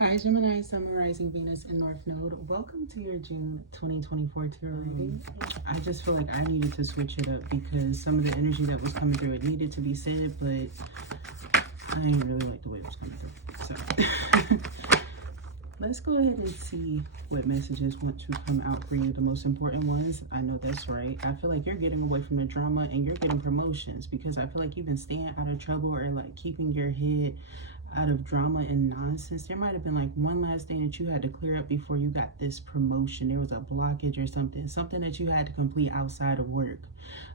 Hi Gemini, Sun, Rising, Venus, and North Node. Welcome to your June 2024 tarot reading. I just feel like I needed to switch it up because some of the energy that was coming through, it needed to be said, but I didn't really like the way it was coming through. So let's go ahead and see what messages want to come out for you. The most important ones, I know that's right. I feel like you're getting away from the drama and you're getting promotions because I feel like you've been staying out of trouble or like keeping your head out of drama and nonsense. There might have been like one last thing that you had to clear up before you got this promotion. There was a blockage or something that you had to complete outside of work.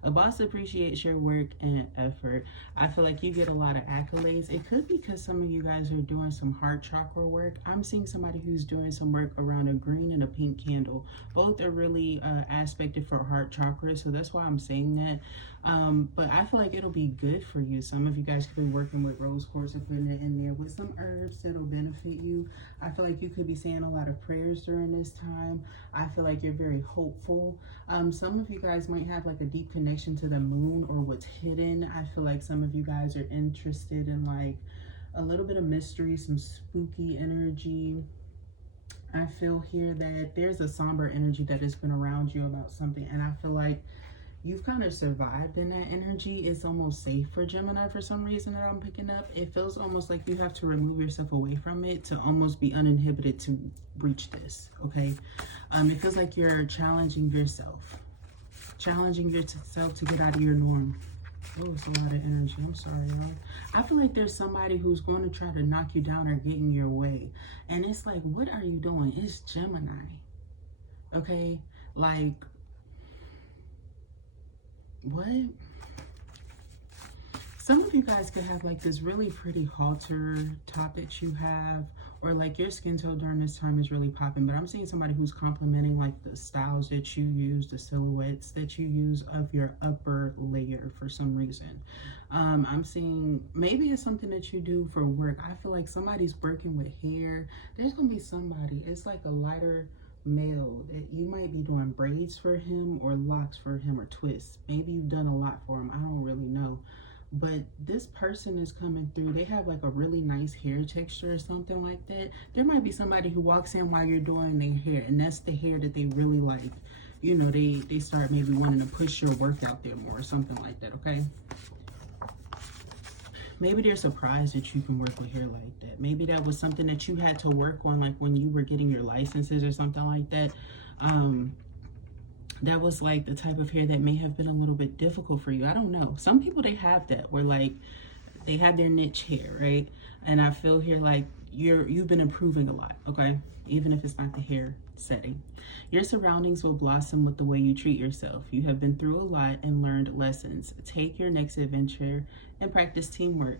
A boss appreciates your work and effort. I feel like you get a lot of accolades. It could be because some of you guys are doing some heart chakra work. I'm seeing somebody who's doing some work around a green and a pink candle. Both are really aspected for heart chakra, so that's why I'm saying that. But I feel like it'll be good for you. Some of you guys could be working with rose quartz and putting it in there with some herbs that'll benefit you. I feel like you could be saying a lot of prayers during this time. I feel like you're very hopeful. Some of you guys might have like a deep connection to the moon or what's hidden. I feel like some of you guys are interested in like a little bit of mystery, some spooky energy. I feel here that there's a somber energy that has been around you about something, and I feel like you've kind of survived in that energy. It's almost safe for Gemini for some reason that I'm picking up. It feels almost like you have to remove yourself away from it to almost be uninhibited to reach this, okay? It feels like you're challenging yourself to get out of your norm. Oh, it's a lot of energy. I'm sorry, y'all. I feel like there's somebody who's going to try to knock you down or get in your way. And it's like, what are you doing? It's Gemini, okay? Like, what? Some of you guys could have like this really pretty halter top that you have, or like your skin tone during this time is really popping, but I'm seeing somebody who's complimenting like the styles that you use, the silhouettes that you use of your upper layer for some reason. I'm seeing maybe it's something that you do for work. I feel like somebody's working with hair. There's gonna be somebody, it's like a lighter male that you might be doing braids for him or locks for him or twists. Maybe you've done a lot for him, I don't really know, but this person is coming through. They have like a really nice hair texture or something like that. There might be somebody who walks in while you're doing their hair, and that's the hair that they really like. You know, they start maybe wanting to push your work out there more or something like that, okay? Maybe they're surprised that you can work with hair like that. Maybe that was something that you had to work on, like when you were getting your licenses or something like that. That was like the type of hair that may have been a little bit difficult for you. I don't know. Some people, they have that where like they have their niche hair, right? And I feel here like you've been improving a lot, okay? Even if it's not the hair setting. Your surroundings will blossom with the way you treat yourself. You have been through a lot and learned lessons. Take your next adventure and practice teamwork.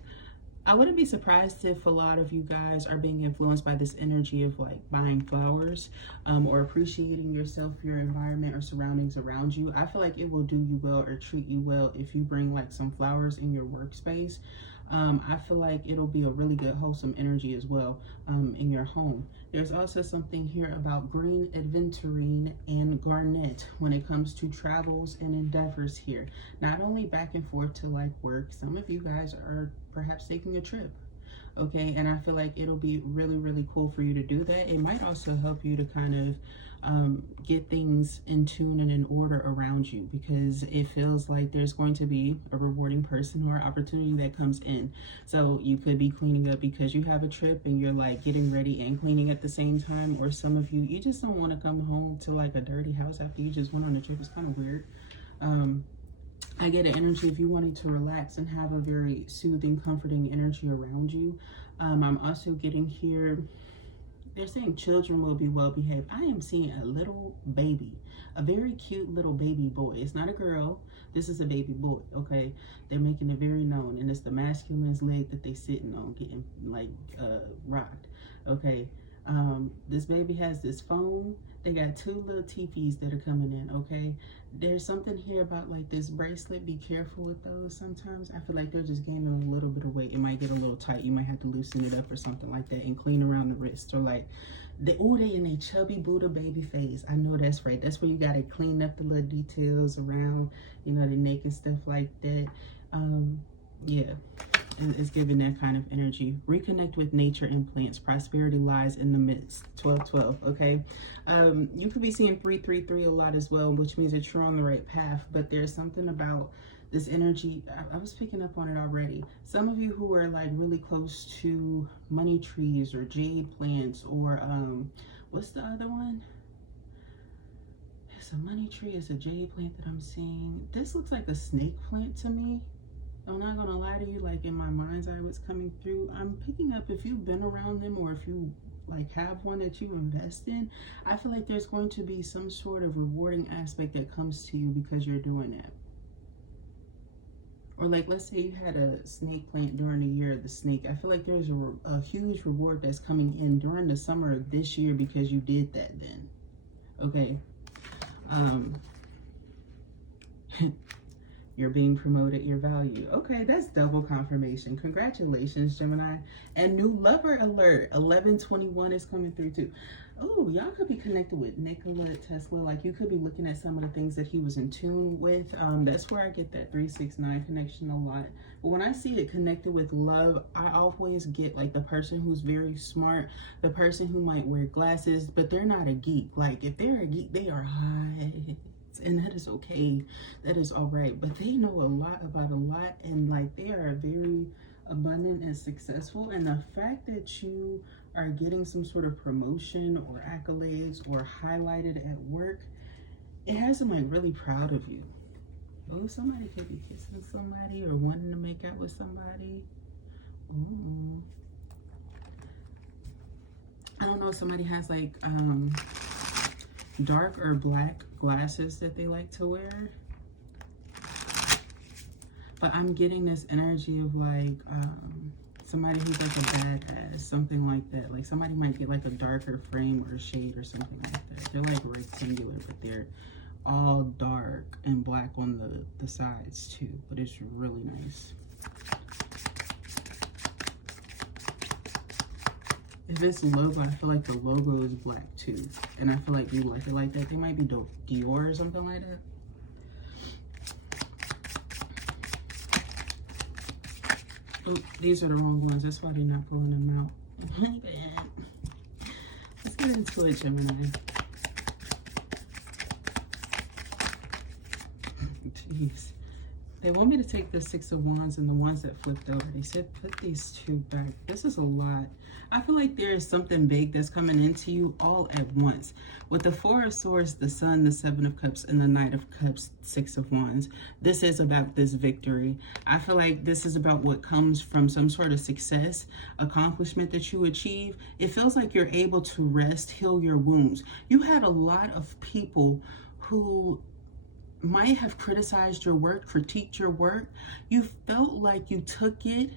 I wouldn't be surprised if a lot of you guys are being influenced by this energy of like buying flowers or appreciating yourself, your environment or surroundings around you. I feel like it will do you well or treat you well if you bring like some flowers in your workspace. I feel like it'll be a really good wholesome energy as well in your home. There's also something here about green aventurine and garnet when it comes to travels and endeavors here. Not only back and forth to like work, some of you guys are perhaps taking a trip, okay? And I feel like it'll be really, really cool for you to do that. It might also help you to kind of get things in tune and in order around you, because it feels like there's going to be a rewarding person or opportunity that comes in. So you could be cleaning up because you have a trip and you're like getting ready and cleaning at the same time, or some of you just don't want to come home to like a dirty house after you just went on a trip. It's kind of weird. I get an energy if you wanting to relax and have a very soothing, comforting energy around you. I'm also getting here, they're saying children will be well behaved. I am seeing a little baby, a very cute little baby boy. It's not a girl. This is a baby boy, okay? They're making it very known, and it's the masculine's leg that they sitting on, getting like rocked, okay? This baby has this phone. They got two little teepees that are coming in, okay? There's something here about like this bracelet. Be careful with those sometimes. I feel like they're just gaining a little bit of weight. It might get a little tight. You might have to loosen it up or something like that and clean around the wrist, or like, they in a chubby Buddha baby phase. I know that's right. That's where you got to clean up the little details around, you know, the neck and stuff like that. Yeah. It's giving that kind of energy. Reconnect with nature and plants. Prosperity lies in the midst. 1212. Okay. You could be seeing 333 a lot as well, which means that you're on the right path. But there's something about this energy. I was picking up on it already. Some of you who are like really close to money trees or jade plants or what's the other one? It's a money tree. It's a jade plant that I'm seeing. This looks like a snake plant to me. I'm not gonna lie to you, like in my mind's eye what's coming through, I'm picking up if you've been around them or if you like have one that you invest in, I feel like there's going to be some sort of rewarding aspect that comes to you because you're doing that. Or like, let's say you had a snake plant during the year of the snake. I feel like there's a huge reward that's coming in during the summer of this year because you did that then. Okay. You're being promoted your value. Okay, that's double confirmation. Congratulations, Gemini. And new lover alert. 1121 is coming through too. Oh, y'all could be connected with Nikola Tesla. Like you could be looking at some of the things that he was in tune with. That's where I get that 369 connection a lot. But when I see it connected with love, I always get like the person who's very smart, the person who might wear glasses, but they're not a geek. Like if they're a geek, they are high. And that is okay, that is all right, but they know a lot about a lot, and like they are very abundant and successful. And the fact that you are getting some sort of promotion or accolades or highlighted at work, it has them like really proud of you. Oh, somebody could be kissing somebody or wanting to make out with somebody. Ooh. I don't know if somebody has like dark or black glasses that they like to wear, but I'm getting this energy of like somebody who's like a badass, something like that. Like somebody might get like a darker frame or shade or something like that. They're like rectangular, but they're all dark and black on the sides too, but it's really nice. If it's logo, I feel like the logo is black too. And I feel like you like it like that. They might be Dior or something like that. Oh, these are the wrong ones. That's why they're not pulling them out. My bad. Let's get into it, Gemini. Jeez. They want me to take the Six of Wands and the ones that flipped over. They said put these two back. This is a lot. I feel like there is something big that's coming into you all at once. With the Four of Swords, the Sun, the Seven of Cups, and the Knight of Cups, Six of Wands. This is about this victory. I feel like this is about what comes from some sort of success, accomplishment that you achieve. It feels like you're able to rest, heal your wounds. You had a lot of people who might have criticized your work, critiqued your work. You felt like you took it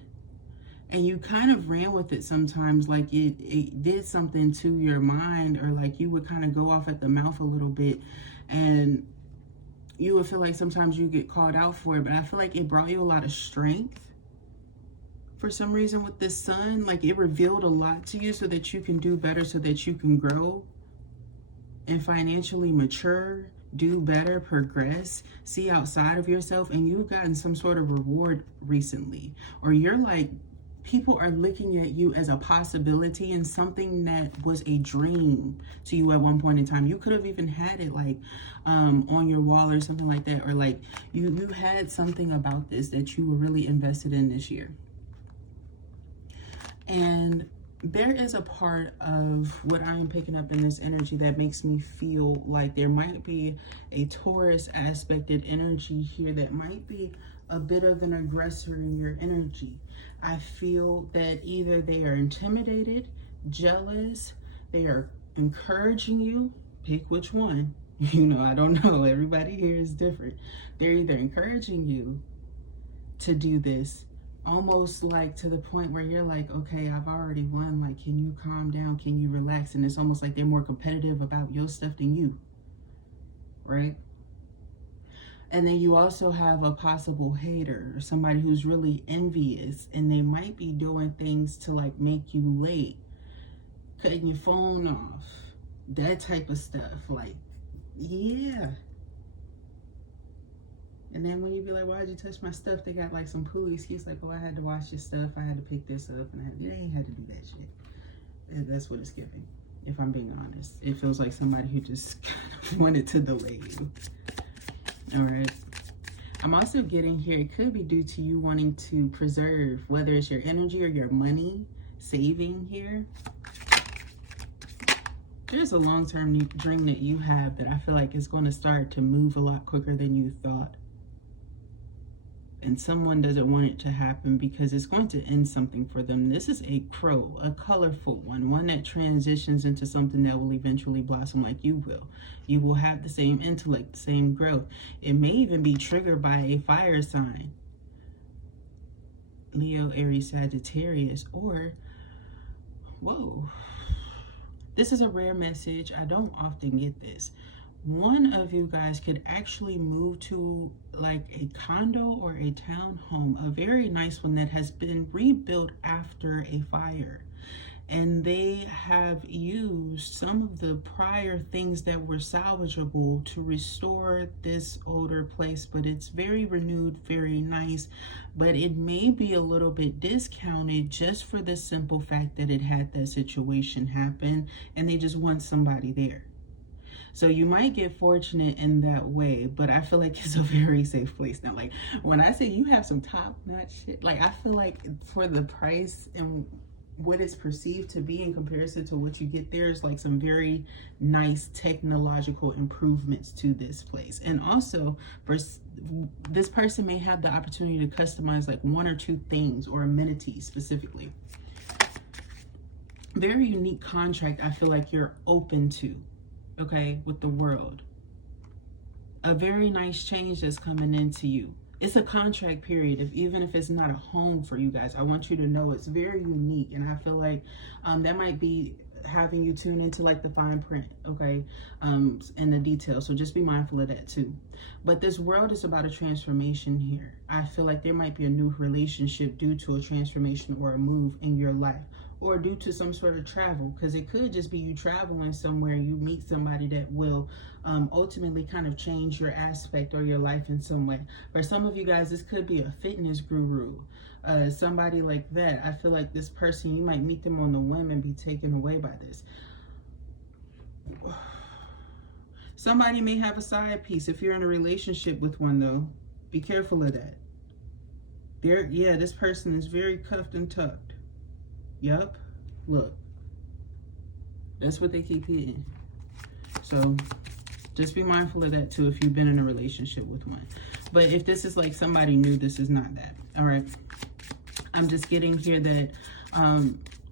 and you kind of ran with it sometimes, like it did something to your mind, or like you would kind of go off at the mouth a little bit, and you would feel like sometimes you get called out for it. But I feel like it brought you a lot of strength for some reason with this Sun. Like it revealed a lot to you so that you can do better, so that you can grow and financially mature, do better, progress, see outside of yourself. And you've gotten some sort of reward recently, or you're like, people are looking at you as a possibility and something that was a dream to you at one point in time. You could have even had it like on your wall or something like that, or like you had something about this that you were really invested in this year. And there is a part of what I'm picking up in this energy that makes me feel like there might be a Taurus aspected energy here that might be a bit of an aggressor in your energy. I feel that either they are intimidated, jealous, they are encouraging you, pick which one. You know, I don't know, everybody here is different. They're either encouraging you to do this, almost like to the point where you're like, okay, I've already won, like, can you calm down, can you relax? And it's almost like they're more competitive about your stuff than you, right? And then you also have a possible hater, or somebody who's really envious, and they might be doing things to like make you late, cutting your phone off, that type of stuff. Like, yeah. And then when you be like, why'd you touch my stuff? They got like some cool excuse like, oh, I had to wash your stuff. I had to pick this up. And they ain't had to do that shit. And that's what it's giving. If I'm being honest, it feels like somebody who just kind of wanted to delay you. All right. I'm also getting here, it could be due to you wanting to preserve, whether it's your energy or your money, saving here. There's a long-term dream that you have that I feel like is going to start to move a lot quicker than you thought. And someone doesn't want it to happen because it's going to end something for them. This is a crow, a colorful one that transitions into something that will eventually blossom like you will. You will have the same intellect, the same growth. It may even be triggered by a fire sign. Leo, Aries, Sagittarius, or, whoa. This is a rare message. I don't often get this. One of you guys could actually move to like a condo or a townhome, a very nice one that has been rebuilt after a fire. And they have used some of the prior things that were salvageable to restore this older place, but it's very renewed, very nice, but it may be a little bit discounted just for the simple fact that it had that situation happen and they just want somebody there. So you might get fortunate in that way, but I feel like it's a very safe place now. Like when I say you have some top-notch shit, like I feel like for the price and what it's perceived to be in comparison to what you get there is like some very nice technological improvements to this place. And also for this person may have the opportunity to customize like one or two things or amenities specifically. Very unique contract I feel like you're open to. Okay, with the world. A very nice change that's coming into you. It's a contract period, even if it's not a home for you guys. I want you to know it's very unique, and I feel like that might be having you tune into like the fine print, okay, and the details. So just be mindful of that too. But this world is about a transformation here. I feel like there might be a new relationship due to a transformation or a move in your life, or due to some sort of travel, because it could just be you traveling somewhere, you meet somebody that will ultimately kind of change your aspect or your life in some way. For some of you guys, this could be a fitness guru, somebody like that. I feel like this person, you might meet them on the whim and be taken away by this. Somebody may have a side piece. If you're in a relationship with one though, be careful of that. This person is very cuffed and tucked. Yup, look, that's what they keep hitting. So just be mindful of that too if you've been in a relationship with one. But if this is like somebody new, this is not that. All right. I'm just getting here that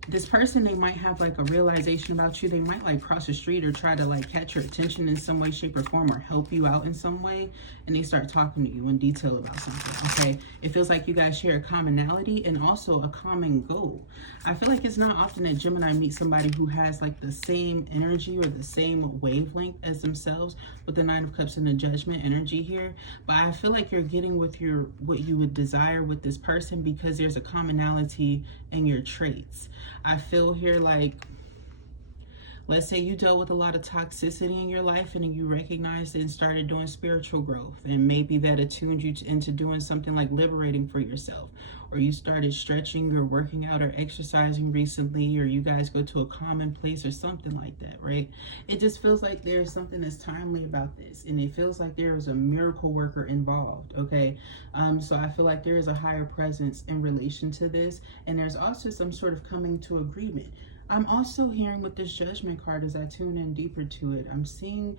this person, they might have like a realization about you. They might like cross the street or try to like catch your attention in some way, shape, or form, or help you out in some way. And they start talking to you in detail about something, okay? It feels like you guys share a commonality and also a common goal. I feel like it's not often that Gemini meets somebody who has like the same energy or the same wavelength as themselves with the Nine of Cups and the Judgment energy here. But I feel like you're getting with what you would desire with this person because there's a commonality in your traits. I feel here like, let's say you dealt with a lot of toxicity in your life and you recognized it and started doing spiritual growth, and maybe that attuned you into doing something like liberating for yourself, or you started stretching or working out or exercising recently, or you guys go to a common place or something like that, right? It just feels like there's something that's timely about this, and it feels like there is a miracle worker involved, okay? So I feel like there is a higher presence in relation to this, and there's also some sort of coming to agreement. I'm also hearing with this Judgment card as I tune in deeper to it, I'm seeing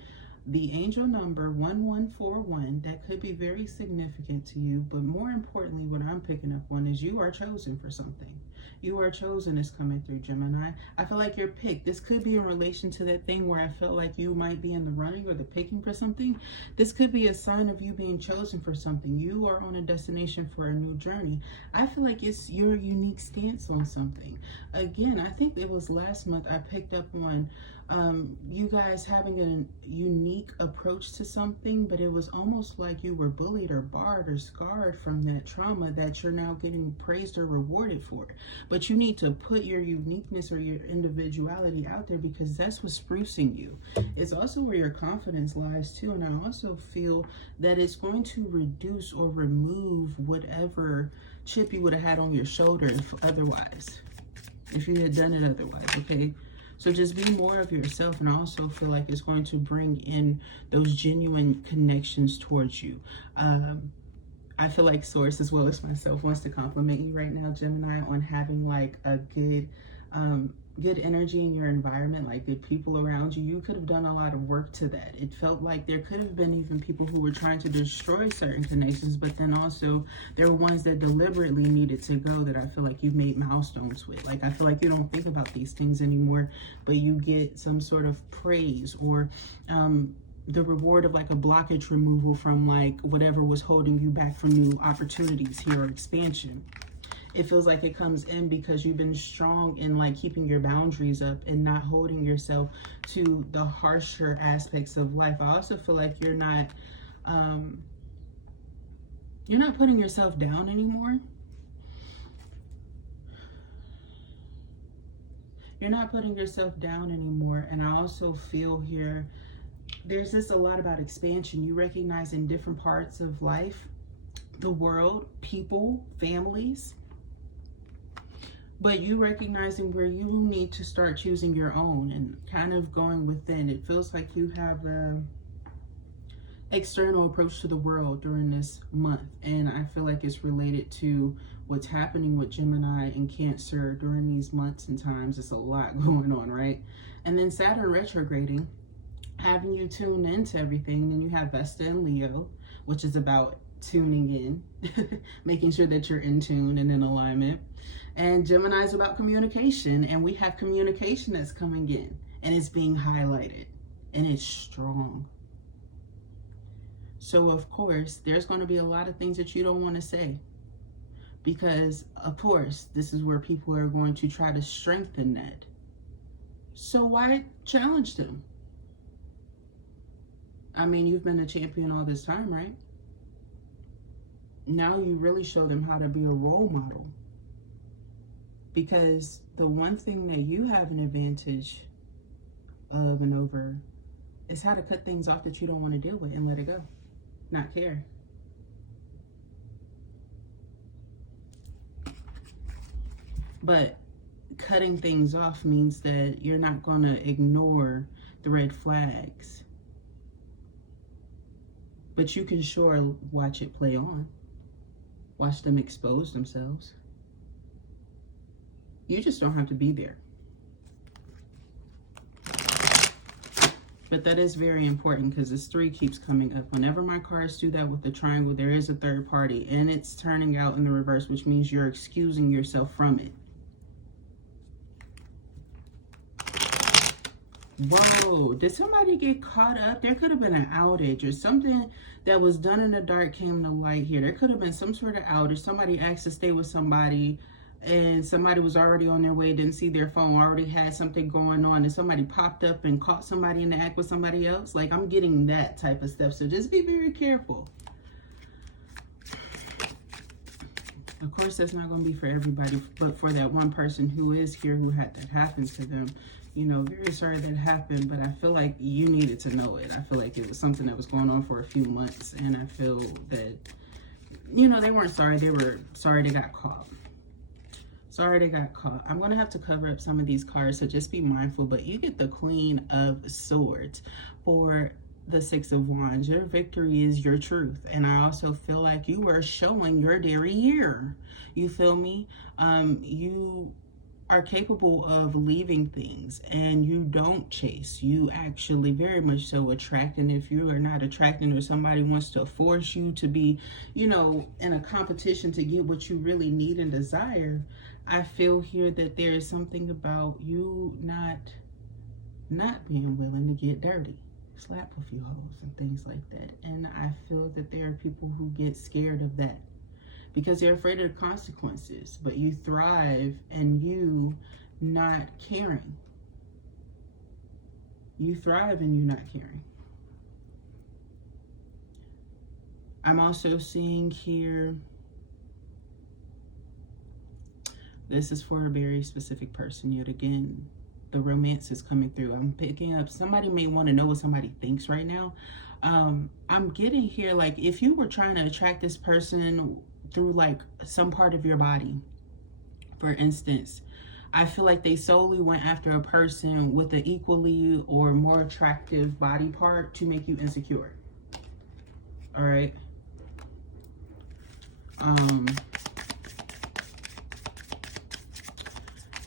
the angel number 1141. That could be very significant to you, but more importantly, what I'm picking up on is you are chosen for something. You are chosen is coming through, Gemini. I feel like you're picked. This could be in relation to that thing where I felt like you might be in the running or the picking for something. This could be a sign of you being chosen for something. You are on a destination for a new journey. I feel like it's your unique stance on something. Again, I think it was last month I picked up on you guys having a unique approach to something, but it was almost like you were bullied or barred or scarred from that trauma that you're now getting praised or rewarded for. but you need to put your uniqueness or your individuality out there, because that's what's sprucing you. It's also where your confidence lies too. And I also feel that it's going to reduce or remove whatever chip you would have had on your shoulder if you had done it otherwise, okay? So just be more of yourself, and I also feel like it's going to bring in those genuine connections towards you. I feel like Source, as well as myself, wants to compliment you right now, Gemini, on having like a good energy in your environment, like good people around you. You could have done a lot of work to that. It felt like there could have been even people who were trying to destroy certain connections, but then also there were ones that deliberately needed to go that I feel like you've made milestones with. Like, I feel like you don't think about these things anymore, but you get some sort of praise or the reward of like a blockage removal from like whatever was holding you back from new opportunities here or expansion. It feels like it comes in because you've been strong in like keeping your boundaries up and not holding yourself to the harsher aspects of life. I also feel like you're not putting yourself down anymore. You're not putting yourself down anymore. And I also feel here, there's just a lot about expansion. You recognize in different parts of life, the world, people, families, but you recognizing where you need to start choosing your own and kind of going within. It feels like you have an external approach to the world during this month, and I feel like it's related to what's happening with Gemini and Cancer during these months and times. It's a lot going on, right? And then Saturn retrograding, having you tune into everything. Then you have Vesta and Leo, which is about tuning in, making sure that you're in tune and in alignment. And Gemini is about communication, and we have communication that's coming in, and it's being highlighted, and it's strong. So of course, there's going to be a lot of things that you don't want to say, because of course, this is where people are going to try to strengthen that. So why challenge them? I mean, you've been a champion all this time, right? Now you really show them how to be a role model. Because the one thing that you have an advantage of and over is how to cut things off that you don't want to deal with and let it go, not care. But cutting things off means that you're not going to ignore the red flags, but you can sure watch it play on, watch them expose themselves. You just don't have to be there. But that is very important, because this 3 keeps coming up. Whenever my cards do that with the triangle, there is a third party, and it's turning out in the reverse, which means you're excusing yourself from it. Whoa, did somebody get caught up? There could have been an outage or something that was done in the dark came to light here. There could have been some sort of outage. Somebody asked to stay with somebody, and somebody was already on their way, didn't see their phone, already had something going on, and somebody popped up and caught somebody in the act with somebody else. Like, I'm getting that type of stuff, so just be very careful. Of course, that's not going to be for everybody, but for that one person who is here who had that happen to them, you know, very sorry that happened, but I feel like you needed to know it. I feel like it was something that was going on for a few months, and I feel that, you know, they weren't sorry. They were sorry they got caught. Sorry they got caught. I'm going to have to cover up some of these cards, so just be mindful. But you get the Queen of Swords for the 6 of Wands. Your victory is your truth. And I also feel like you are showing your derriere. You feel me? You are capable of leaving things, and you don't chase. You actually very much so attract. And if you are not attracting, or somebody wants to force you to be, you know, in a competition to get what you really need and desire, I feel here that there is something about you not being willing to get dirty, slap a few hoes and things like that. And I feel that there are people who get scared of that because they're afraid of the consequences. But you thrive and you not caring. You thrive and you not caring. I'm also seeing here This is for a very specific person. Yet again, the romance is coming through. I'm picking up, somebody may want to know what somebody thinks right now. I'm getting here, like, if you were trying to attract this person through like some part of your body, for instance, I feel like they solely went after a person with an equally or more attractive body part to make you insecure. All right.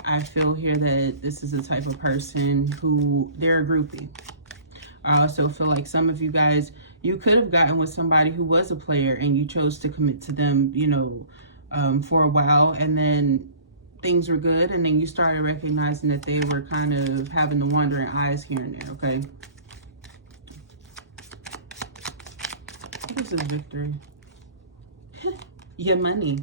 I feel here that this is the type of person who, they're a groupie. I also feel like some of you guys, you could have gotten with somebody who was a player and you chose to commit to them, you know, for a while, and then things were good, and then you started recognizing that they were kind of having the wandering eyes here and there, okay? What is this victory? Your money.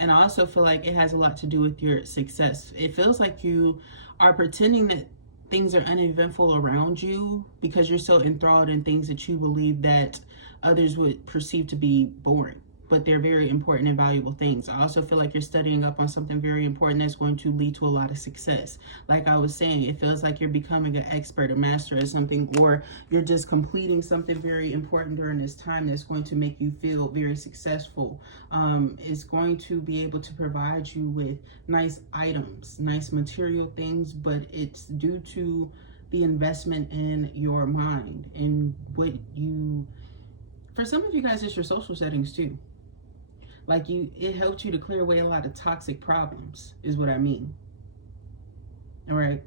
And I also feel like it has a lot to do with your success. It feels like you are pretending that things are uneventful around you because you're so enthralled in things that you believe that others would perceive to be boring, but they're very important and valuable things. I also feel like you're studying up on something very important that's going to lead to a lot of success. Like I was saying, it feels like you're becoming an expert, a master at something, or you're just completing something very important during this time that's going to make you feel very successful. It's going to be able to provide you with nice items, nice material things, but it's due to the investment in your mind and what you, for some of you guys, it's your social settings too. Like it helped you to clear away a lot of toxic problems, is what I mean. All right.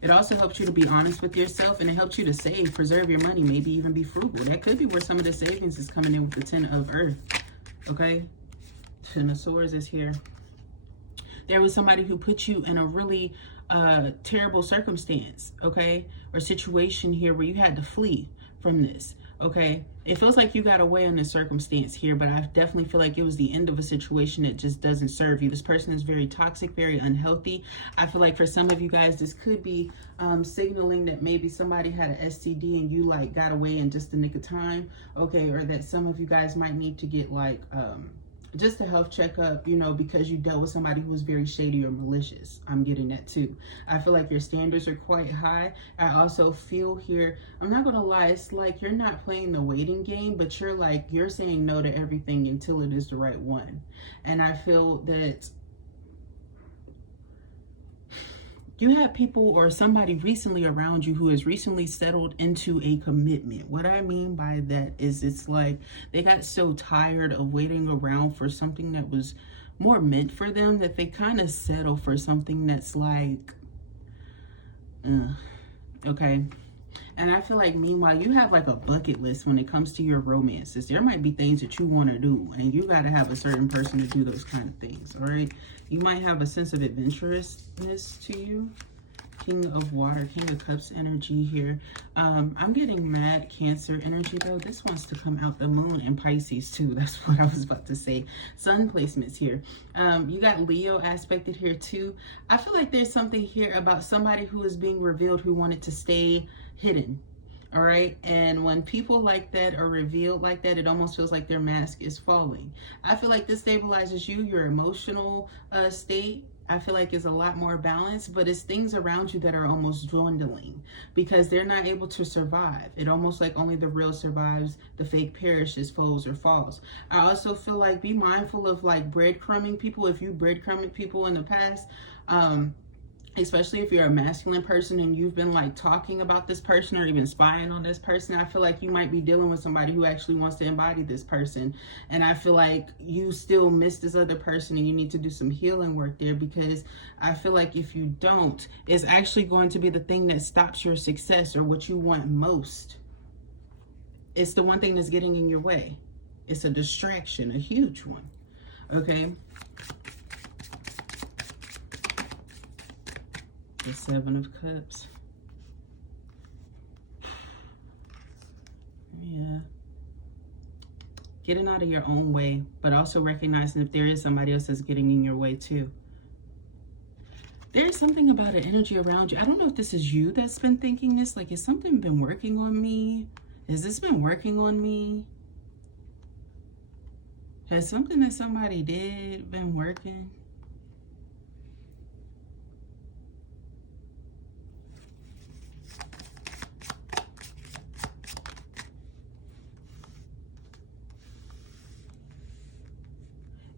It also helps you to be honest with yourself, and it helps you to save, preserve your money, maybe even be frugal. That could be where some of the savings is coming in with the Ten of Earth. Okay. Ten of Swords is here. There was somebody who put you in a really terrible circumstance, okay, or situation here where you had to flee from this. Okay, it feels like you got away on this circumstance here, but I definitely feel like it was the end of a situation that just doesn't serve you. This person is very toxic, very unhealthy. I feel like for some of you guys, this could be signaling that maybe somebody had an STD and you like got away in just the nick of time. Okay, or that some of you guys might need to get like just a health checkup, you know, because you dealt with somebody who was very shady or malicious. I'm getting that too. I feel like your standards are quite high. I also feel here, I'm not gonna lie, it's like you're not playing the waiting game, but you're like, you're saying no to everything until it is the right one. And I feel that you have people or somebody recently around you who has recently settled into a commitment. What I mean by that is it's like they got so tired of waiting around for something that was more meant for them that they kind of settle for something that's like, okay. And I feel like meanwhile, you have like a bucket list when it comes to your romances. There might be things that you want to do, and you got to have a certain person to do those kind of things, all right? You might have a sense of adventurousness to you. King of Water, King of Cups energy here. I'm getting mad Cancer energy though. This wants to come out. The Moon in Pisces too. That's what I was about to say. Sun placements here. You got Leo aspected here too. I feel like there's something here about somebody who is being revealed who wanted to stay hidden. All right. And when people like that are revealed like that, it almost feels like their mask is falling. I feel like this stabilizes you, your emotional state. I feel like is a lot more balanced, but it's things around you that are almost dwindling because they're not able to survive. It almost like only the real survives, the fake perishes, falls or falls. I also feel like be mindful of like breadcrumbing people. If you breadcrumbed people in the past, especially if you're a masculine person and you've been like talking about this person or even spying on this person, I feel like you might be dealing with somebody who actually wants to embody this person. And I feel like you still miss this other person and you need to do some healing work there, because I feel like if you don't, it's actually going to be the thing that stops your success or what you want most. It's the one thing that's getting in your way. It's a distraction, a huge one. Okay. The Seven of Cups. Yeah. Getting out of your own way, but also recognizing if there is somebody else that's getting in your way too. There's something about an energy around you. I don't know if this is you that's been thinking this. Like, has something been working on me? Has this been working on me? Has something that somebody did been working?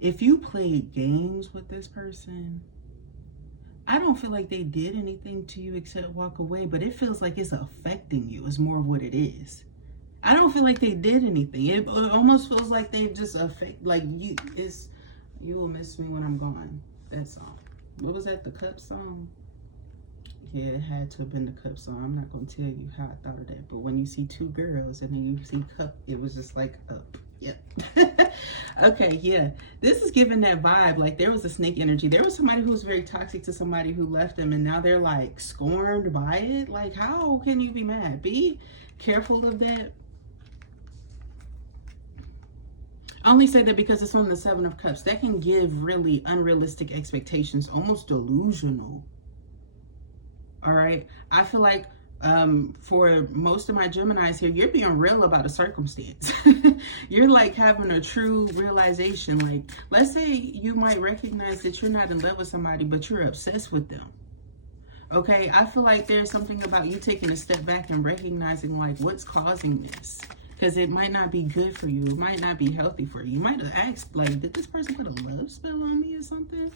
if you played games with this person, I don't feel like they did anything to you except walk away, but it feels like it's affecting you. It's more of what it is. I don't feel like they did anything. It almost feels like they just like you. It's you will miss me when I'm gone. That song. What was that? The Cup song? Yeah, it had to have been the Cup song. I'm not gonna tell you how I thought of that, but when you see two girls and then you see Cup, it was just like up. Yep. Okay, yeah. This is giving that vibe. Like there was a snake energy. There was somebody who was very toxic to somebody who left them, and now they're like scorned by it. Like, how can you be mad? Be careful of that. I only say that because it's on the Seven of Cups. That can give really unrealistic expectations, almost delusional. All right. I feel like for most of my Geminis here, you're being real about a circumstance. You're like having a true realization. Like, let's say you might recognize that you're not in love with somebody, but you're obsessed with them. Okay, I feel like there's something about you taking a step back and recognizing like what's causing this. Because it might not be good for you. It might not be healthy for you. You might have asked, like, did this person put a love spell on me or something?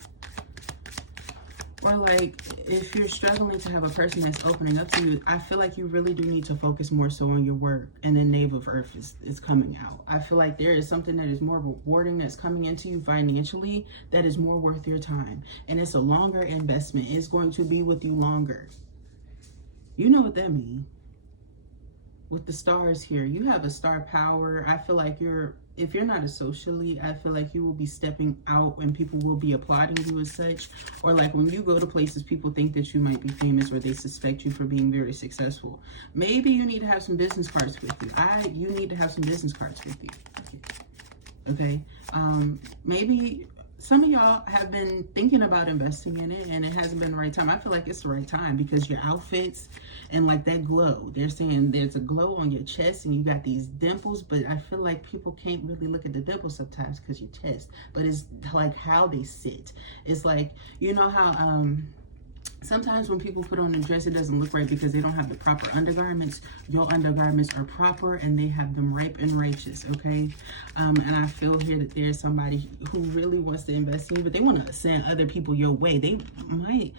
Or like, if you're struggling to have a person that's opening up to you, I feel like you really do need to focus more so on your work. And then Knave of Earth is coming out. I feel like there is something that is more rewarding that's coming into you financially that is more worth your time. And it's a longer investment. It's going to be with you longer. You know what that means. With the stars here, you have a star power. I feel like if you're not a socially, I feel like you will be stepping out and people will be applauding you as such. Or like when you go to places, people think that you might be famous or they suspect you for being very successful. Maybe you need to have some business cards with you. You need to have some business cards with you. Okay. Maybe some of y'all have been thinking about investing in it and it hasn't been the right time. I feel like it's the right time because your outfits and like that glow, they're saying there's a glow on your chest and you got these dimples, but I feel like people can't really look at the dimples sometimes because your chest, but it's like how they sit. It's like, you know how, sometimes when people put on a dress, it doesn't look right because they don't have the proper undergarments. Your undergarments are proper and they have them ripe and righteous, okay? And I feel here that there's somebody who really wants to invest in you, but they want to send other people your way. They might...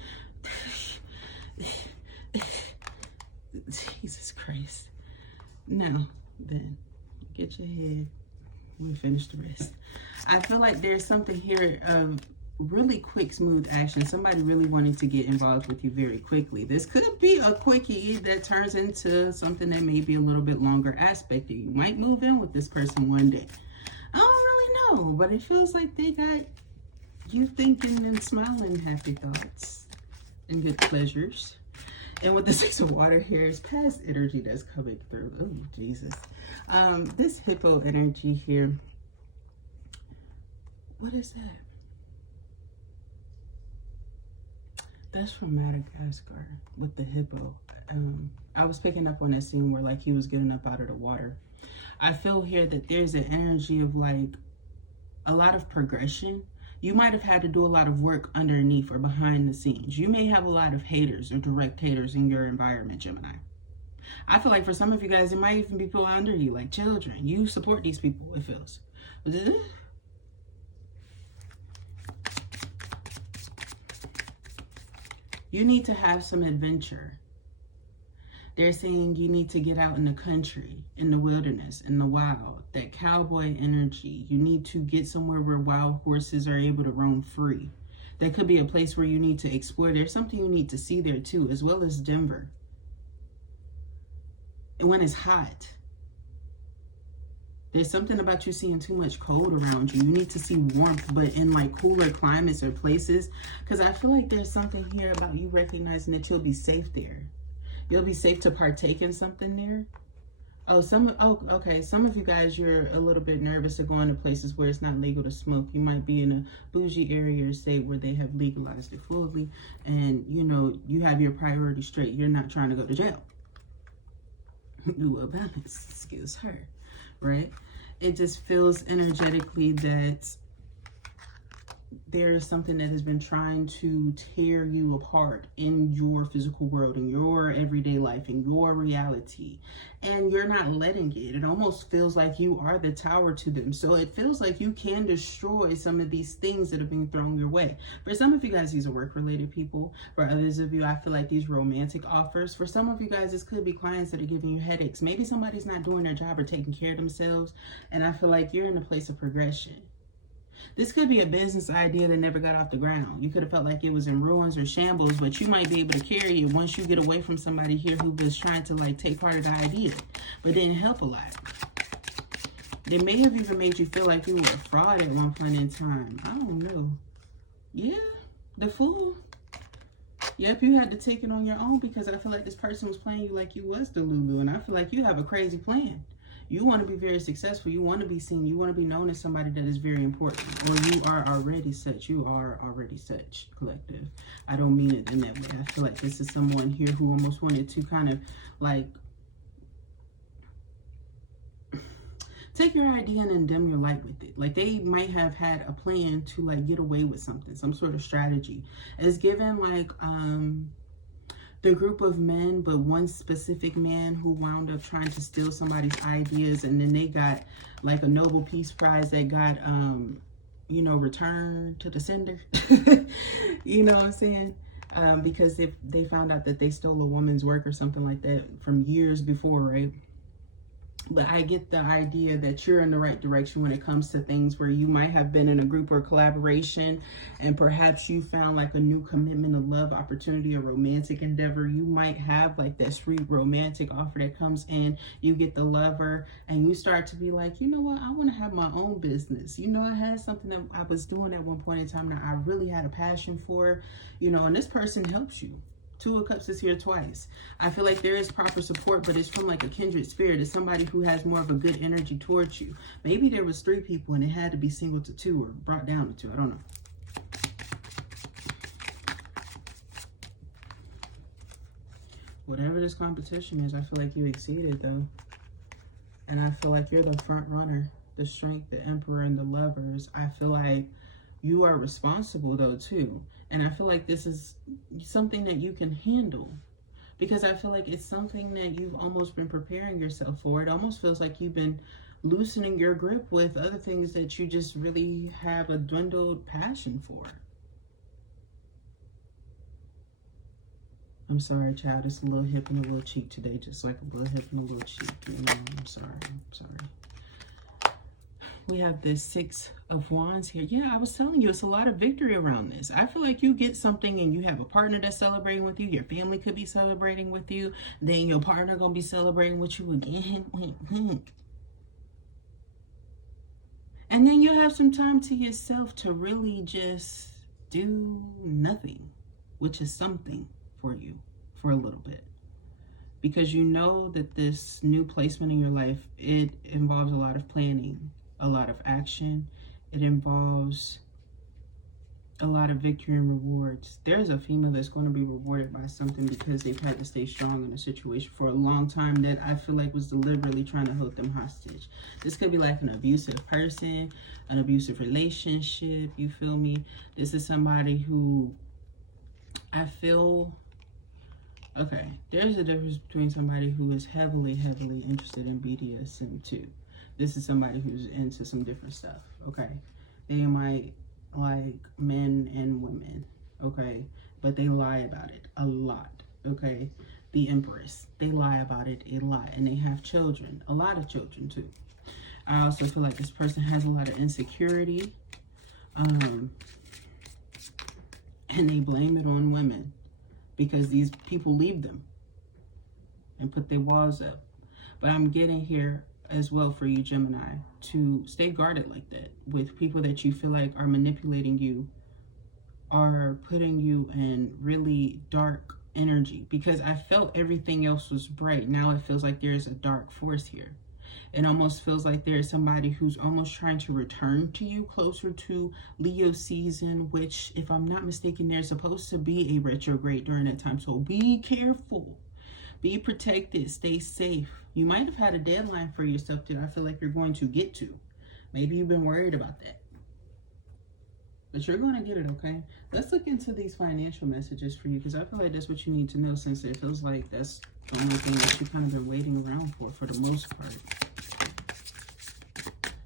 Jesus Christ. Now, then, get your head. We'll finish the rest. I feel like there's something here of really quick, smooth action. Somebody really wanting to get involved with you very quickly. This could be a quickie that turns into something that may be a little bit longer aspect. You might move in with this person one day. I don't really know, but it feels like they got you thinking and smiling happy thoughts and good pleasures. And with the Six of Water here is past energy that's coming through. Oh, Jesus. This hippo energy here. What is that? That's from Madagascar with the hippo. I was picking up on that scene where like he was getting up out of the water. I feel here that there's an energy of like a lot of progression. You might have had to do a lot of work underneath or behind the scenes. You may have a lot of haters or direct haters in your environment, Gemini. I feel like for some of you guys, it might even be people under you, like children. You support these people, it feels. You need to have some adventure. They're saying you need to get out in the country, in the wilderness, in the wild. That cowboy energy. You need to get somewhere where wild horses are able to roam free. That could be a place where you need to explore. There's something you need to see there too, as well as Denver. And when it's hot, there's something about you seeing too much cold around you. You need to see warmth, but in like cooler climates or places. Because I feel like there's something here about you recognizing that you'll be safe there. You'll be safe to partake in something there. Okay. Some of you guys, you're a little bit nervous of going to places where it's not legal to smoke. You might be in a bougie area or state where they have legalized it fully. And, you know, you have your priorities straight. You're not trying to go to jail. Well, balance, excuse her, right? It just feels energetically that there is something that has been trying to tear you apart in your physical world, in your everyday life, in your reality, and you're not letting it. It almost feels like you are the tower to them. So it feels like you can destroy some of these things that are being thrown your way. For some of you guys, these are work-related people. For others of you, I feel like these romantic offers. For some of you guys, this could be clients that are giving you headaches. Maybe somebody's not doing their job or taking care of themselves, and I feel like you're in a place of progression. This could be a business idea that never got off the ground. You could have felt like it was in ruins or shambles, but you might be able to carry it once you get away from somebody here who was trying to like take part of the idea, but didn't help a lot. They may have even made you feel like you were a fraud at one point in time. I don't know. Yeah, the Fool. Yep, you had to take it on your own because I feel like this person was playing you like you was the Lulu, and I feel like you have a crazy plan. You want to be very successful. You want to be seen. You want to be known as somebody that is very important. Or you are already such. You are already such, collective. I don't mean it in that way. I feel like this is someone here who almost wanted to kind of like take your idea and dim your light with it. Like they might have had a plan to like get away with something, some sort of strategy. It's given like the group of men, but one specific man who wound up trying to steal somebody's ideas, and then they got like a Nobel Peace Prize that got, you know, returned to the sender. You know what I'm saying? Because if they found out that they stole a woman's work or something like that from years before, right? But I get the idea that you're in the right direction when it comes to things where you might have been in a group or collaboration, and perhaps you found like a new commitment, a love opportunity, a romantic endeavor. You might have like that sweet romantic offer that comes in. You get the lover and you start to be like, you know what? I want to have my own business. You know, I had something that I was doing at one point in time that I really had a passion for, you know, and this person helps you. Two of Cups is here twice. I feel like there is proper support, but it's from like a kindred spirit. It's somebody who has more of a good energy towards you. Maybe there was 3 people and it had to be single to 2 or brought down to 2. I don't know. Whatever this competition is, I feel like you exceeded though. And I feel like you're the front runner, the strength, the emperor, and the lovers. I feel like you are responsible though too. And I feel like this is something that you can handle, because I feel like it's something that you've almost been preparing yourself for. It almost feels like you've been loosening your grip with other things that you just really have a dwindled passion for. I'm sorry, child. It's a little hip and a little cheek today, just like a little hip and a little cheek. You know, I'm sorry. We have this 6 of Wands here. Yeah, I was telling you, it's a lot of victory around this. I feel like you get something and you have a partner that's celebrating with you. Your family could be celebrating with you. Then your partner going to be celebrating with you again. And then you have some time to yourself to really just do nothing, which is something for you for a little bit. Because you know that this new placement in your life, it involves a lot of planning, a lot of action. It involves a lot of victory and rewards. There's a female that's going to be rewarded by something because they've had to stay strong in a situation for a long time that I feel like was deliberately trying to hold them hostage. This could be like an abusive person, an abusive relationship, you feel me? This is somebody who I feel, okay, there's a difference between somebody who is heavily interested in BDSM too. This is somebody who's into some different stuff, okay? They might like men and women, okay? But they lie about it a lot, okay? The Empress, they lie about it a lot. And they have children, a lot of children too. I also feel like this person has a lot of insecurity. And they blame it on women because these people leave them and put their walls up. But I'm getting here as well for you, Gemini, to stay guarded like that with people that you feel like are manipulating you, are putting you in really dark energy, because I felt everything else was bright. Now it feels like there's a dark force here. It almost feels like there's somebody who's almost trying to return to you closer to Leo season, which, if I'm not mistaken, there's supposed to be a retrograde during that time. So be careful. Be protected. Stay safe. You might have had a deadline for yourself that I feel like you're going to get to. Maybe you've been worried about that. but you're going to get it, okay? Let's look into these financial messages for you, because I feel like that's what you need to know, since it feels like that's the only thing that you've kind of been waiting around for the most part.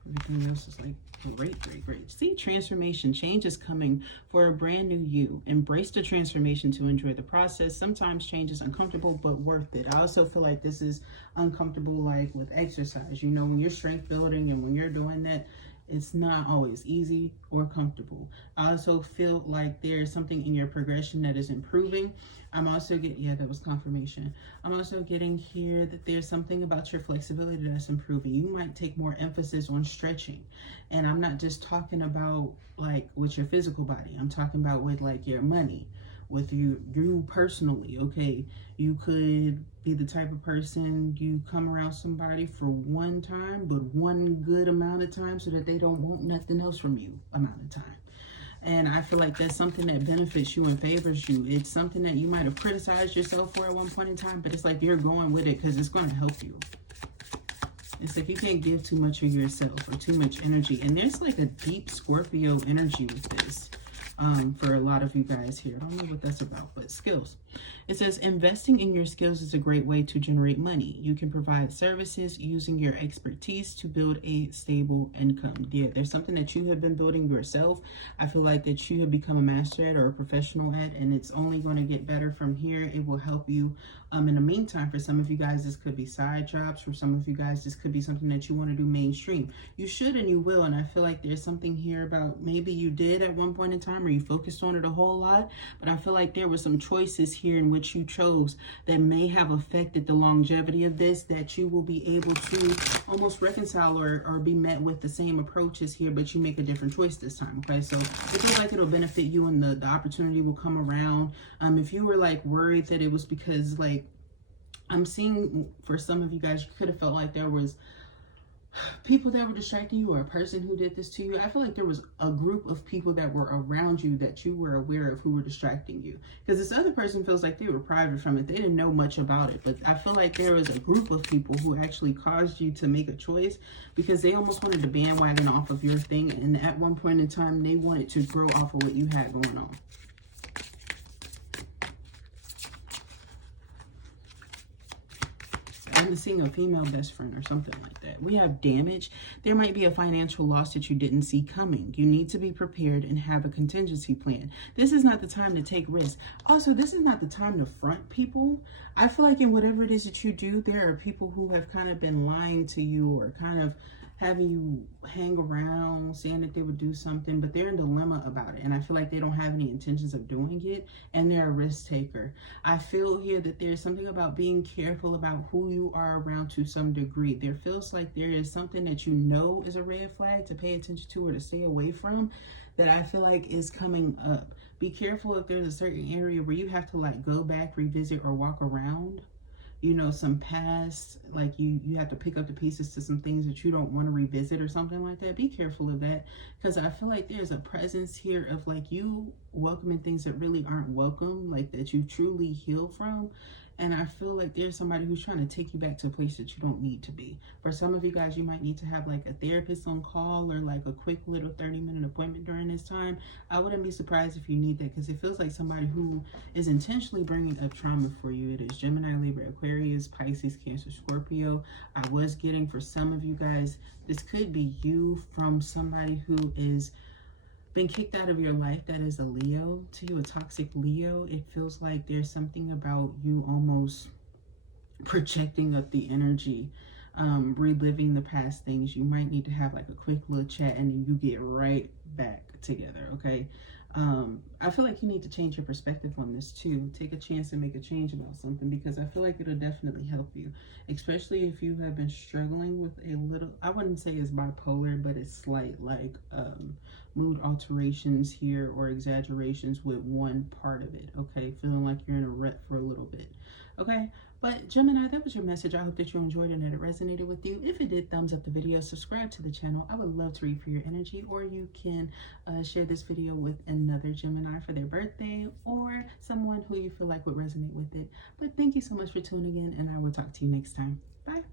Everything else is like great, great, great. See, transformation, change is coming for a brand new you. Embrace the transformation to enjoy the process. Sometimes change is uncomfortable, but worth it. I also feel like this is uncomfortable, like with exercise. You know, when you're strength building and when you're doing that, it's not always easy or comfortable. I also feel like there's something in your progression that is improving. I'm also getting, yeah, that was confirmation. I'm also getting here that there's something about your flexibility that's improving. You might take more emphasis on stretching. And I'm not just talking about like with your physical body. I'm talking about with like your money, with you personally, okay? You could be the type of person, you come around somebody for one time, but one good amount of time, so that they don't want nothing else from you amount of time. And I feel like that's something that benefits you and favors you. It's something that you might have criticized yourself for at one point in time, but it's like you're going with it because it's going to help you. It's like you can't give too much of yourself or too much energy. And there's like a deep Scorpio energy with this. For a lot of you guys here. I don't know what that's about, but skills. It says investing in your skills is a great way to generate money. You can provide services using your expertise to build a stable income. Yeah, there's something that you have been building yourself. I feel like that you have become a master at or a professional at, and it's only going to get better from here. It will help you. In the meantime, for some of you guys, this could be side jobs. For some of you guys, this could be something that you want to do mainstream. You should and you will, and I feel like there's something here about maybe you did at one point in time, or you focused on it a whole lot, but I feel like there were some choices here in which you chose that may have affected the longevity of this, that you will be able to almost reconcile or be met with the same approaches here, but you make a different choice this time, okay? So it feels like it'll benefit you, and the opportunity will come around. If you were like worried that it was because like, I'm seeing for some of you guys, you could have felt like there was people that were distracting you, or a person who did this to you. I feel like there was a group of people that were around you that you were aware of who were distracting you, because this other person feels like they were private from it. They didn't know much about it, but I feel like there was a group of people who actually caused you to make a choice, because they almost wanted to bandwagon off of your thing, and at one point in time they wanted to grow off of what you had going on. I'm seeing a female best friend or something like that. We have damage. There might be a financial loss that you didn't see coming. You need to be prepared and have a contingency plan. This is not the time to take risks. Also, this is not the time to front people. I feel like in whatever it is that you do, there are people who have kind of been lying to you, or kind of having you hang around, saying that they would do something, but they're in dilemma about it. And I feel like they don't have any intentions of doing it, and they're a risk taker. I feel here that there's something about being careful about who you are around to some degree. There feels like there is something that you know is a red flag to pay attention to or to stay away from, that I feel like is coming up. Be careful if there's a certain area where you have to like go back, revisit, or walk around, you know, some past, like you have to pick up the pieces to some things that you don't want to revisit or something like that. Be careful of that, because I feel like there's a presence here of like you welcoming things that really aren't welcome, like that you truly heal from. And I feel like there's somebody who's trying to take you back to a place that you don't need to be. For some of you guys, you might need to have like a therapist on call, or like a quick little 30-minute appointment during this time. I wouldn't be surprised if you need that, because it feels like somebody who is intentionally bringing up trauma for you. It is Gemini, Libra, Aquarius, Pisces, Cancer, Scorpio. I was getting, for some of you guys, this could be you from somebody who is been kicked out of your life that is a Leo to you, a toxic Leo. It feels like there's something about you almost projecting up the energy, reliving the past things. You might need to have like a quick little chat, and then you get right back together, okay? I feel like you need to change your perspective on this too. Take a chance and make a change about something, because I feel like it'll definitely help you, especially if you have been struggling with a little, I wouldn't say it's bipolar, but it's slight like mood alterations here, or exaggerations with one part of it, okay? Feeling like you're in a rut for a little bit, okay? But Gemini, that was your message. I hope that you enjoyed it and it resonated with you. If it did, thumbs up the video, subscribe to the channel. I would love to read for your energy, or you can share this video with another Gemini for their birthday, or someone who you feel like would resonate with it. But thank you so much for tuning in, and I will talk to you next time. Bye.